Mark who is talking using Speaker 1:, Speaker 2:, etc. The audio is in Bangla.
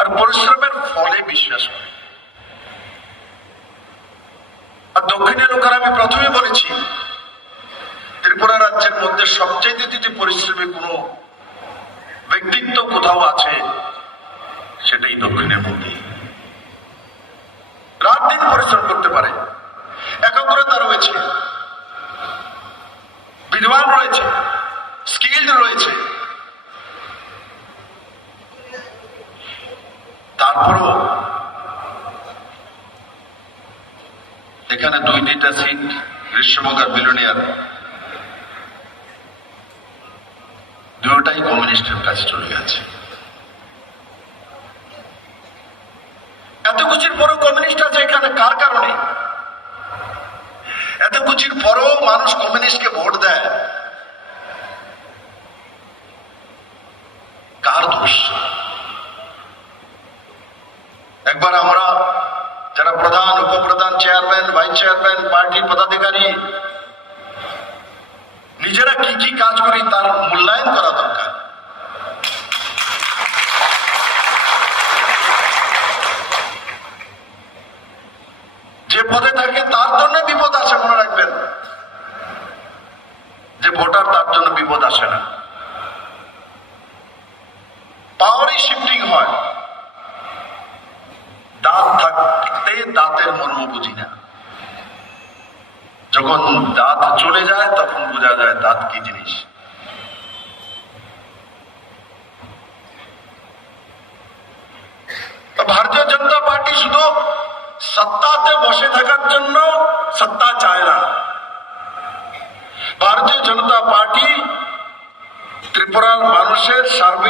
Speaker 1: আর পরিশ্রমের ফলে বিশ্বাস করে আর দক্ষিণের লোকের আমি প্রথমে বলেছি, ত্রিপুরা রাজ্যের মধ্যে সবচেয়ে যদি পরিশ্রমী কোনো ব্যক্তিত্ব কোথাও আছে, সেটাই দক্ষিণের মধ্যে রাত দিন পরিশ্রম করতে পারে। একাগ্রতা রয়েছে। বিদ্বান রয়েছে স্কিল্ড রয়েছে তারপরও এখানে দুই দুইটা সিট গ্রীষ্মবঙ্গের বিলোনিয়ার দুটাই কমিউনিস্টের কাছে চলে গেছে। এত কিছুর পরেও কমিউনিস্ট আছে এখানে, কার কারণে? এত কিছুর পরেও মানুষ কমিউনিস্টকে ভোট দেয়। কার দোষ? একবার আমরা যারা প্রধান, উপপ্রধান চেয়ারম্যান, ভাইস চেয়ারম্যান, পার্টির পদাধিকারী, নিজেরা কি কি কাজ করি তার মূল্যায়ন করা দরকার। যে পদে থাকে তার জন্য বিপদ আছে মনে রাখবেন। যে ভোটার তার জন্য বিপদ আসে না। পাওয়ারই শিফটিং হয়। দাঁত থাকতে দাঁতের মর্ম বুঝি না যখন দাঁত চলে যায় তখন বোঝা যায় দাঁত কি জিনিস তো ভারতীয় জনতা পার্টি শুধু সত্তাতে বসে থাকার জন্য সত্তা চায় না ভারতীয় জনতা পার্টি ত্রিপুরার মানুষের সার্বিক